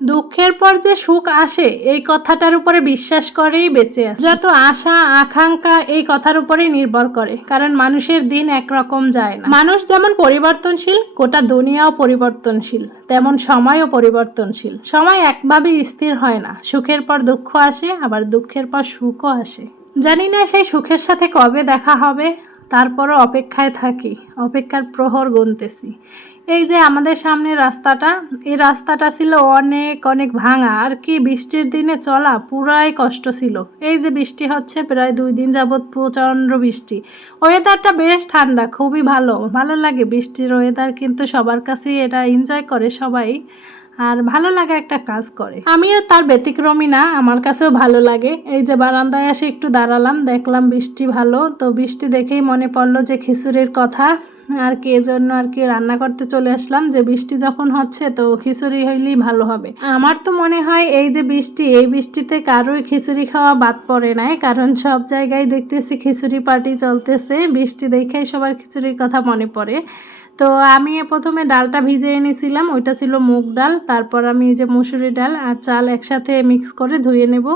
দুঃখের পর যে সুখ আসে, এই কথাটার উপরে বিশ্বাস করেই বেঁচে আছে। যত আশা, আকাঙ্ক্ষা এই কথার উপরেই নির্ভর করে, কারণ মানুষের দিন একরকম যায় না। মানুষ যেমন পরিবর্তনশীল, গোটা দুনিয়াও পরিবর্তনশীল, তেমন সময়ও পরিবর্তনশীল। সময় একভাবে স্থির হয় না, সুখের পর দুঃখ আসে, আবার দুঃখের পর সুখও আসে। জানি না সেই সুখের সাথে কবে দেখা হবে তারপরও অপেক্ষায় থাকি, অপেক্ষার প্রহর গুনতেছি। এই যে আমাদের সামনে রাস্তাটা, এই রাস্তাটা ছিল অনেক অনেক ভাঙা। আর কি বৃষ্টির দিনে চলা পুরাই কষ্ট ছিল। এই যে বৃষ্টি হচ্ছে, প্রায় দুই দিন যাবৎ প্রচণ্ড বৃষ্টি। ওয়েদারটা বেশ ঠান্ডা, খুবই ভালো। ভালো লাগে বৃষ্টির ওয়েদার, কিন্তু সবার কাছেই এটা এনজয় করে সবাই। আর ভালো লাগা একটা কাজ করে। আমিও তার ব্যতিক্রমী না, আমার কাছেও ভালো লাগে। এই যে বারান্দায় এসে একটু দাঁড়ালাম, দেখলাম বৃষ্টি ভালো, তো বৃষ্টি দেখেই মনে পড়ল যে খিচুড়ির কথা। আর কি জন্য আর কি রান্না করতে চলে আসলাম, যে বৃষ্টি যখন হচ্ছে তো খিচুড়ি হইলেই ভালো হবে। আমার তো মনে হয় এই যে বৃষ্টি, এই বৃষ্টিতে কারোই খিচুড়ি খাওয়া বাদ পড়ে নাই, কারণ সব জায়গায় দেখতেছি খিচুড়ি পার্টি চলতেছে, বৃষ্টি দেখেই সবার খিচুড়ির কথা মনে পড়ে। তো আমি প্রথমে ডালটা ভিজে এনেছিলাম, ওইটা ছিল মুগ ডাল, তারপর আমি যে মুসুরি ডাল আর চাল একসাথে মিক্স করে ধুয়ে নেব।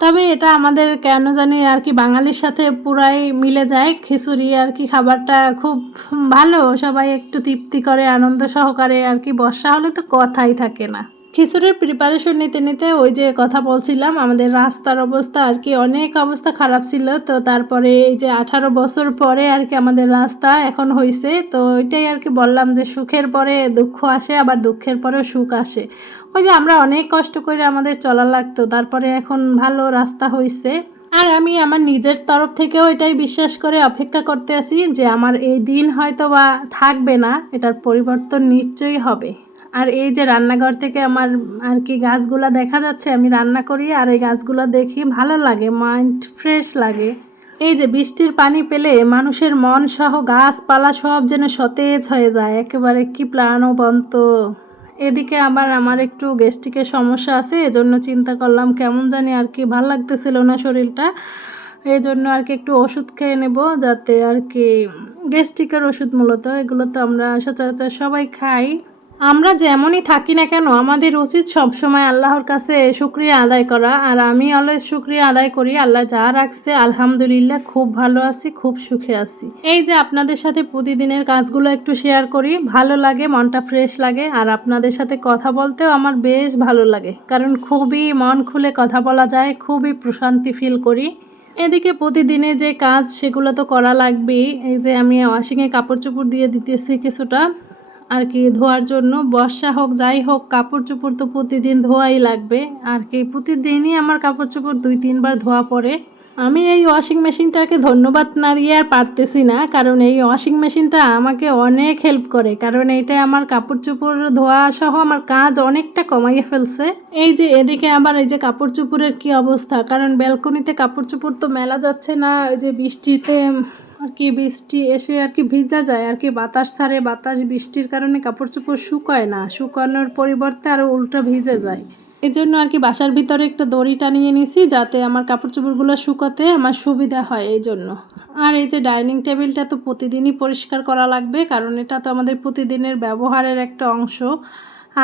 তবে এটা আমাদের কেন জানি আর কি বাঙালির সাথে পুরাই মিলে যায়, খিচুড়ি আর কি খাবারটা খুব ভালো, সবাই একটু তৃপ্তি করে, আনন্দ সহকারে আর কি, বর্ষা হলে তো কথাই থাকে না। খিচুড়ির প্রিপারেশন নিতে নিতে ওই যে কথা বলছিলাম, আমাদের রাস্তার অবস্থা আর কি অনেক অবস্থা খারাপ ছিল। তো তারপরে এই যে আঠারো বছর পরে আর কি আমাদের রাস্তা এখন হয়েছে তো ওইটাই আর কি বললাম যে সুখের পরে দুঃখ আসে, আবার দুঃখের পরে সুখ আসে। ওই যে আমরা অনেক কষ্ট করে আমাদের চলা লাগতো, তারপরে এখন ভালো রাস্তা হয়েছে আর আমি আমার নিজের তরফ থেকেও এটাই বিশ্বাস করে অপেক্ষা করতে আছি যে আমার এই দিন হয়তো বা থাকবে না, এটার পরিবর্তন নিশ্চয়ই হবে। আর এই যে রান্নাঘর থেকে আমার আর কি গাছগুলা দেখা যাচ্ছে, আমি রান্না করি আর এই গাছগুলো দেখি ভালো লাগে মাইন্ড ফ্রেশ লাগে। এই যে বৃষ্টির পানি পেলে মানুষের মন সহ গাছপালা সব যেন সতেজ হয়ে যায়, একেবারে কি প্রাণবন্ত। এদিকে আবার আমার একটু গ্যাস্ট্রিকের সমস্যা আছে, এজন্য চিন্তা করলাম কেমন জানি আর কি ভালো লাগতেছিল না শরীরটা। এই জন্য আর কি একটু ওষুধ খেয়ে নেব যাতে আর কি গ্যাস্ট্রিকের ওষুধ মূলত, এগুলো তো আমরা সচরাচর সবাই খাই। আমরা যেমনই থাকি না কেন, আমাদের উচিত সবসময় আল্লাহর কাছে শুক্রিয়া আদায় করা। আর আমি অলওয়েজ শুক্রিয়া আদায় করি, আল্লাহ যা রাখছে, আলহামদুলিল্লাহ খুব ভালো আছি, খুব সুখে আছি। এই যে আপনাদের সাথে প্রতিদিনের কাজগুলো একটু শেয়ার করি, ভালো লাগে, মনটা ফ্রেশ লাগে, আর আপনাদের সাথে কথা বলতেও আমার বেশ ভালো লাগে। কারণ খুবই মন খুলে কথা বলা যায়, খুবই প্রশান্তি ফিল করি। এদিকে প্রতিদিনে যে কাজ, সেগুলো তো করা লাগবেই। এই যে আমি ওয়াশিংয়ে কাপড় চোপড় দিয়ে দিতেছি কিছুটা। আর কি ধোয়ার জন্য, বর্ষা হোক, যাই হোক কাপড় চোপড় তো প্রতিদিন ধোয়াই লাগবে। আর কি প্রতিদিনই আমার কাপড় চোপড় দুই, তিনবার ধোয়া পড়ে। আমি এই ওয়াশিং মেশিনটাকে ধন্যবাদ না দিয়ে আর পারতেছি না, কারণ এই ওয়াশিং মেশিনটা আমাকে অনেক হেল্প করে। কারণ এইটা আমার কাপড় চোপড় ধোয়া সহ আমার কাজ অনেকটা কমাইয়ে ফেলছে। এই যে এদিকে আবার এই যে কাপড় চোপড়ের কি অবস্থা? কারণ ব্যালকনিতে কাপড় চোপড় তো মেলা যাচ্ছে না ওই যে বৃষ্টিতে আর কি বৃষ্টি এসে আর কি ভিজা যায়, আর কি বাতাস ছাড়ে, বাতাস বৃষ্টির কারণে কাপড় চোপড় শুকায় না, শুকানোর পরিবর্তে আরও উল্টো ভিজে যায়। এই জন্য আর কি বাসার ভিতরে একটা দড়ি টানিয়ে নিছি যাতে আমার কাপড় চোপড়গুলো শুকাতে আমার সুবিধা হয় এই জন্য আর এই যে ডাইনিং টেবিলটা তো প্রতিদিনই পরিষ্কার করা লাগবে, কারণ এটা তো আমাদের প্রতিদিনের ব্যবহারের একটা অংশ।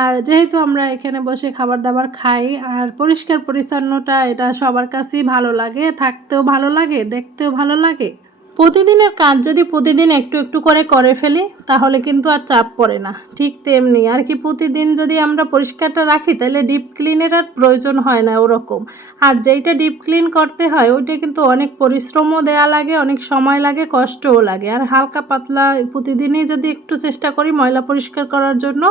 আর যেহেতু আমরা এখানে বসে খাবার দাবার খাই, আর পরিষ্কার পরিচ্ছন্নতা এটা সবার কাছেই ভালো লাগে, থাকতেও ভালো লাগে, দেখতেও ভালো লাগে। প্রতিদিনের কাজ যদি প্রতিদিন একটু একটু করে করে ফেলি, তাহলে কিন্তু আর চাপ পড়ে না। ঠিক তেমনি আর কি প্রতিদিন যদি আমরা পরিষ্কারটা রাখি, তাহলে ডিপ ক্লিনের আর প্রয়োজন হয় না ওরকম। আর যেইটা ডিপ ক্লিন করতে হয়, ওইটা কিন্তু অনেক পরিশ্রমও দেয়া লাগে, অনেক সময় লাগে, কষ্টও লাগে। আর হালকা পাতলা প্রতিদিনই যদি একটু চেষ্টা করি ময়লা পরিষ্কার করার জন্য,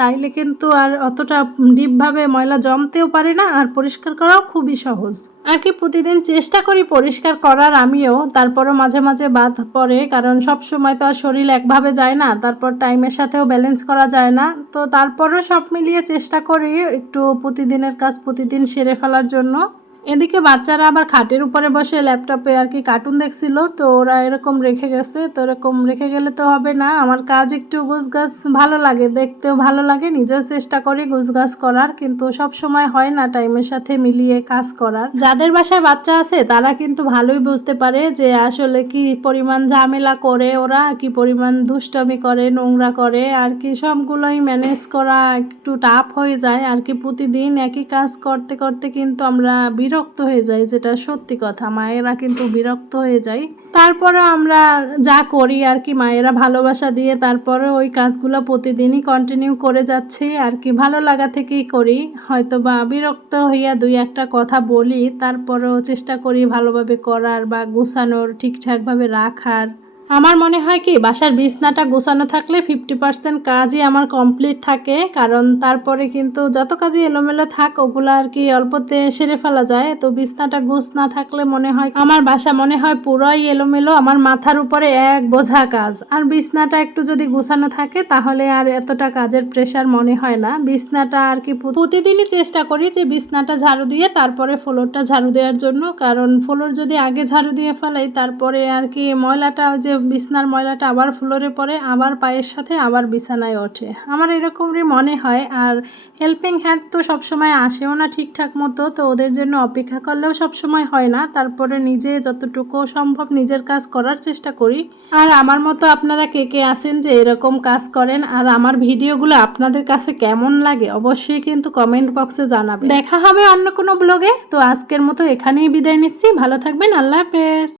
তাইলে কিন্তু আর অতটা ডিপভাবে ময়লা জমতেও পারে না, আর পরিষ্কার করাও খুবই সহজ। আর কি প্রতিদিন চেষ্টা করি পরিষ্কার করার আমিও, তারপরও মাঝে মাঝে বাদ পড়ে, কারণ সব সময় তো আর শরীর একভাবে যায় না, তারপর টাইমের সাথেও ব্যালেন্স করা যায় না। তো তারপরও সব মিলিয়ে চেষ্টা করি একটু প্রতিদিনের কাজ প্রতিদিন সেরে ফেলার জন্য। এদিকে বাচ্চারা আবার খাটের উপরে বসে ল্যাপটপে আর কি কার্টুন দেখছিল, তো ওরা এরকম রেখে গেছে, তো এরকম রেখে গেলে তো হবে না। আমার কাজ একটু গুছগাছ ভালো লাগে, দেখতেও ভালো লাগে, নিজেও চেষ্টা করি গুছগাছ করার, কিন্তু সব সময় হয় না টাইমের সাথে মিলিয়ে কাজ করার। যাদের বাসায় বাচ্চা আছে, তারা কিন্তু ভালোই বুঝতে পারে যে আসলে কি পরিমাণ ঝামেলা করে ওরা, কি পরিমাণ দুষ্টমি করে, নোংরা করে, আর কি সবগুলোই ম্যানেজ করা একটু টাফ হয়ে যায়। আর কি প্রতিদিন একই কাজ করতে করতে কিন্তু আমরা বিরক্ত হয়ে যাই যেটা সত্যি কথা। মায়েরা কিন্তু বিরক্ত হয়ে যায়। তারপরে আমরা যা করি আর কি, মায়েরা ভালোবাসা দিয়ে তারপরে ওই কাজগুলো প্রতিদিনই কন্টিনিউ করে যাচ্ছি। আর কি, ভালো লাগা থেকেই করি। হয়তো বা বিরক্ত হইয়া দুই একটা কথা বলি, তারপরেও চেষ্টা করি ভালোভাবে করার বা গুছানোর, ঠিকঠাকভাবে রাখার। আমার মনে হয় কি, বাসার বিছনাটা গোছানো থাকলে ফিফটি পার্সেন্ট কাজই আমার কমপ্লিট থাকে, কারণ তারপরে কিন্তু যত কাজই এলোমেলো থাক, ওগুলো আর কি অল্পতে সেরে ফেলা যায়। তো বিছনাটা গুছ না থাকলে মনে হয়, আমার বাসা মনে হয় পুরোই এলোমেলো, আমার মাথার উপরে এক বোঝা কাজ। আর বিছনাটা একটু যদি গোছানো থাকে, তাহলে আর এতটা কাজের প্রেশার মনে হয় না। বিছনাটা আর কি প্রতিদিনই চেষ্টা করি যে বিছনাটা ঝাড়ু দিয়ে, তারপরে ফ্লোরটা ঝাড়ু দেওয়ার জন্য। কারণ ফ্লোর যদি আগে ঝাড়ু দিয়ে ফেলাই, তারপরে আর কি ময়লাটা যে বিছনার ময়লাটা আবার ফ্লোরে পড়ে, আবার পায়ের সাথে আবার বিছানায় ওঠে। আমার এরকমই মনে হয়, আর হেল্পিং হ্যান্ড তো সবসময় আসেও না ঠিকঠাক মতো, তো ওদের জন্য অপেক্ষা করলেও সবসময় হয় না। তারপরে নিজে যতটুকু সম্ভব নিজের কাজ করার চেষ্টা করি। আর আমার মতো আপনারা কে কে আছেন যে এরকম কাজ করেন, আর আমার ভিডিওগুলো আপনাদের কাছে কেমন লাগে অবশ্যই কিন্তু কমেন্ট বক্সে জানাবেন। দেখা হবে অন্য কোনো ব্লগে তো আজকের মতো এখানেই বিদায় নিচ্ছি। ভালো থাকবেন। আল্লাহ হাফেজ।